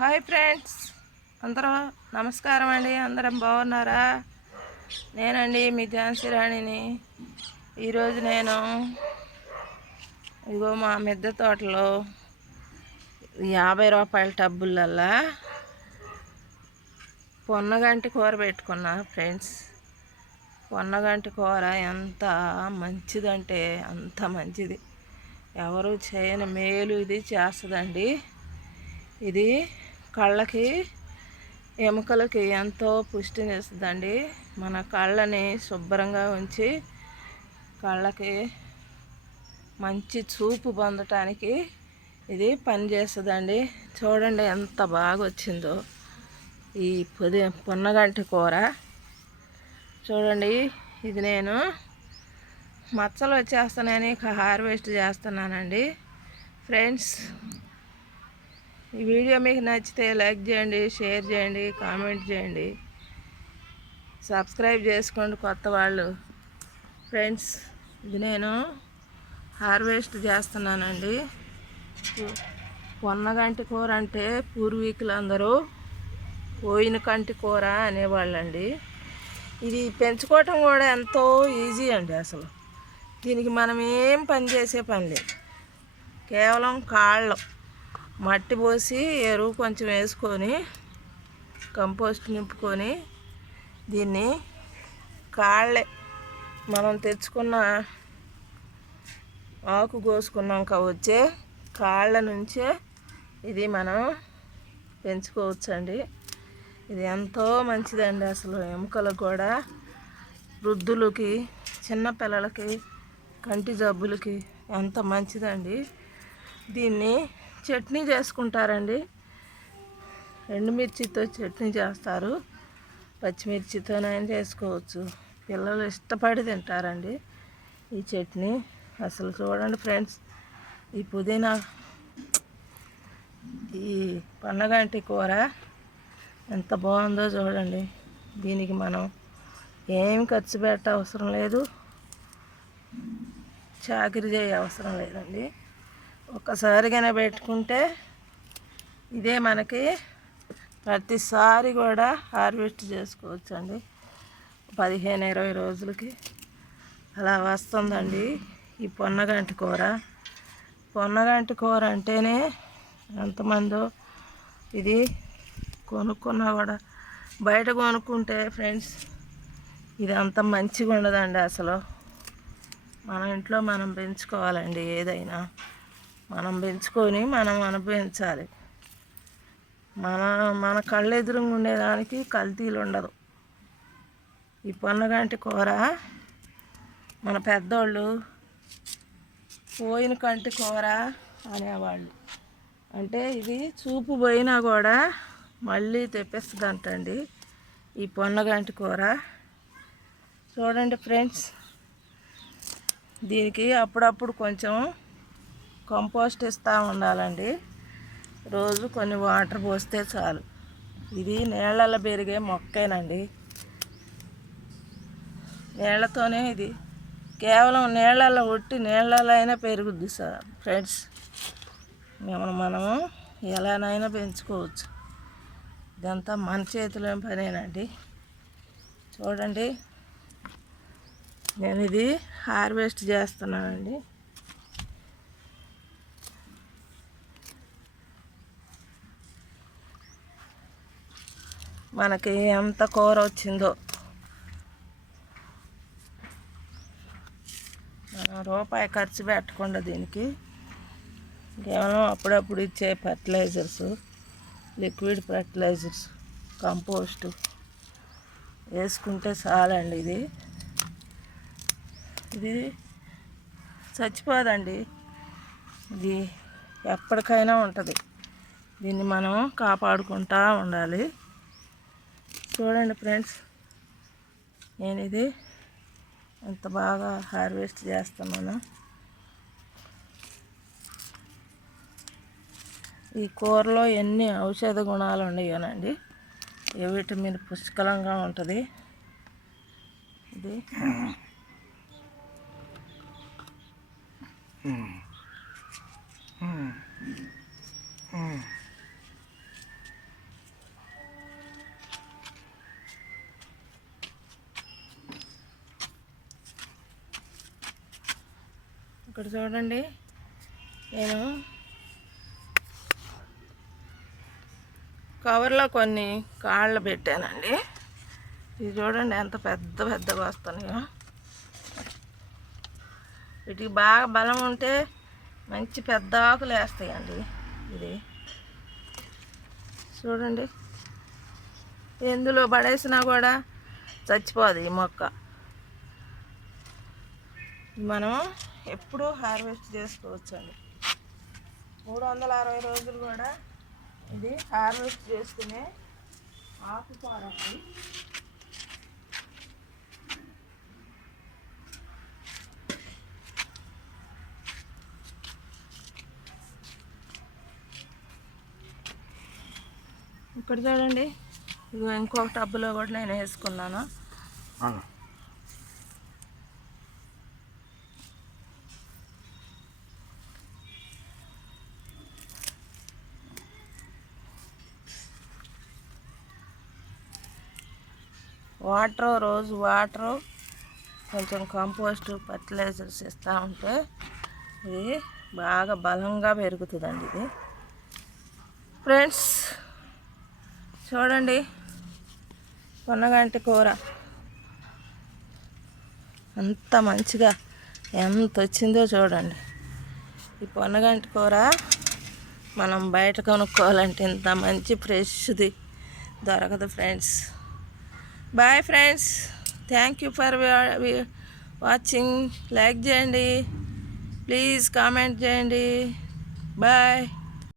Hi friends, అందరూ నమస్కారం అండి. అందరం బాగున్నారా? నేనండి మీ ఝాన్సీ రాణిని. ఈరోజు నేను ఇగో మా మిద్దె తోటలో 50 రూపాయల టబ్బులల్లా పొన్నగంటి కూర పెట్టుకున్నా ఫ్రెండ్స్. పొన్నగంటి కూర ఎంత మంచిదంటే అంత మంచిది. ఎవరు చేయని మేలు ఇది చేస్తుందండి. ఇది కళ్ళకి ఎముకలకి ఎంతో పుష్టినిస్తుందండి. మన కళ్ళని శుభ్రంగా ఉంచి కళ్ళకి మంచి చూపు పొందటానికి ఇది పనిచేస్తుందండి. చూడండి ఎంత బాగా వచ్చిందో ఈ పొన్నగంటి కూర. చూడండి, ఇది నేను మచ్చలు వచ్చేస్తున్నాయని హార్వెస్ట్ చేస్తున్నానండి ఫ్రెండ్స్. ఈ వీడియో మీకు నచ్చితే లైక్ చేయండి, షేర్ చేయండి, కామెంట్ చేయండి, సబ్స్క్రైబ్ చేసుకోండి కొత్త వాళ్ళు. ఫ్రెండ్స్, ఇది నేను హార్వెస్ట్ చేస్తున్నానండి. పొన్నగంటి కూర అంటే పూర్వీకులు అందరూ పోయిన కంటి కూర అనేవాళ్ళండి. ఇది పెంచుకోవటం కూడా ఎంతో ఈజీ అండి. అసలు దీనికి మనం ఏం పని చేసే పని లేదు. కేవలం కాళ్ళు మట్టి పోసి ఎరువు కొంచెం వేసుకొని కంపోస్ట్ నింపుకొని దీన్ని కాళ్ళే మనం తెచ్చుకున్న ఆకు కోసుకున్నాక వచ్చే కాళ్ళ నుంచే ఇది మనం పెంచుకోవచ్చండి. ఇది ఎంతో మంచిదండి. అసలు ఎముకలకు కూడా, వృద్ధులకి, చిన్నపిల్లలకి, కంటి జబ్బులకి ఎంత మంచిదండి. దీన్ని చట్నీ చేసుకుంటారండి. ఎండుమిర్చితో చట్నీ చేస్తారు, పచ్చిమిర్చితోనైనా చేసుకోవచ్చు. పిల్లలు ఇష్టపడి తింటారండి ఈ చట్నీ. అసలు చూడండి ఫ్రెండ్స్, ఈ పుదీనా, ఈ పొన్నగంటి కూర ఎంత బాగుందో చూడండి. దీనికి మనం ఏం ఖర్చు పెట్ట అవసరం లేదు, చాకరీ చేయ అవసరం లేదండి. ఒక్కసారిగానే పెట్టుకుంటే ఇదే మనకి ప్రతిసారి కూడా హార్వెస్ట్ చేసుకోవచ్చు అండి. 15-20 రోజులకి అలా వస్తుందండి ఈ పొన్నగంటి కూర. పొన్నగంటి కూర అంటేనే ఎంతమందో ఇది కొనుక్కున్నా కూడా, బయట కొనుక్కుంటే ఫ్రెండ్స్ ఇది అంత మంచిగా ఉండదండి. అసలు మన ఇంట్లో మనం పెంచుకోవాలండి. ఏదైనా మనం పెంచుకొని మనం అనుభవించాలి. మన కళ్ళు ఎదురుగా ఉండేదానికి కల్తీలు ఉండదు. ఈ పొన్నగంటి కూర మన పెద్దోళ్ళు పోయిన కంటి కూర అనేవాళ్ళు. అంటే ఇది చూపు పోయినా కూడా మళ్ళీ తెప్పిస్తుందంటండి ఈ పొన్నగంటి కూర. చూడండి ఫ్రెండ్స్, దీనికి అప్పుడప్పుడు కొంచెం కంపోస్ట్ ఇస్తూ ఉండాలండి. రోజు కొన్ని వాటర్ పోస్తే చాలు. ఇది నీళ్ళల్లో పెరిగే మొక్కేనండి. నీళ్ళతోనే ఇది కేవలం నీళ్ళల్లో ఒట్టి నీళ్ళల్లో అయినా పెరుగుద్ది సార్ ఫ్రెండ్స్. మనము ఎలానైనా పెంచుకోవచ్చు. ఇదంతా మన చేతిలో పనేనండి. చూడండి, నేను ఇది హార్వెస్ట్ చేస్తున్నానండి. మనకి ఎంత కూర వచ్చిందో మనం రూపాయి ఖర్చు పెట్టకుండా దీనికి కేవలం అప్పుడప్పుడు ఇచ్చే ఫర్టిలైజర్స్, లిక్విడ్ ఫర్టిలైజర్స్, కంపోస్టు వేసుకుంటే చాలండి. ఇది చచ్చిపోదండి. ఇది ఎప్పటికైనా ఉంటుంది. దీన్ని మనం కాపాడుకుంటూ ఉండాలి. చూడండి ఫ్రెండ్స్, నేను ఇది ఎంత బాగా హార్వెస్ట్ చేస్తున్నాను. ఈ కూరలో ఎన్ని ఔషధ గుణాలు ఉన్నాయోనండి. ఏ విటమిన్ పుష్కలంగా ఉంటుంది. ఇది ఇక్కడ చూడండి, నేను కవర్లో కొన్ని కాళ్ళు పెట్టానండి. ఇది చూడండి ఎంత పెద్దగా వస్తున్నాయో. వీటికి బాగా బలం ఉంటే మంచి పెద్ద ఆకులు వేస్తాయండి. ఇది చూడండి, ఎందులో పడేసినా కూడా చచ్చిపోదు ఈ మొక్క. మనం ఎప్పుడూ హార్వెస్ట్ చేసుకోవచ్చండి. 360 రోజులు కూడా ఇది హార్వెస్ట్ చేసుకునే ఆకుకూర అండి. ఇక్కడ చూడండి, ఇదిగో ఇంకొక టబ్బులో కూడా నేను వేసుకున్నాను. రోజు వాటరు, కొంచెం కంపోస్టు, ఫర్టిలైజర్స్ ఇస్తూ ఉంటే ఇది బాగా బలంగా పెరుగుతుందండి. ఇది ఫ్రెండ్స్ చూడండి, పొన్నగంటి కూర అంత మంచిగా ఎంత వచ్చిందో చూడండి. ఈ పొన్నగంటి కూర మనం బయట కొనుక్కోవాలంటే ఇంత మంచి ఫ్రెష్ది దొరకదు friends. Bye friends, thank you for watching. Like చేయండి, ప్లీజ్ కామెంట్ చేయండి. బాయ్.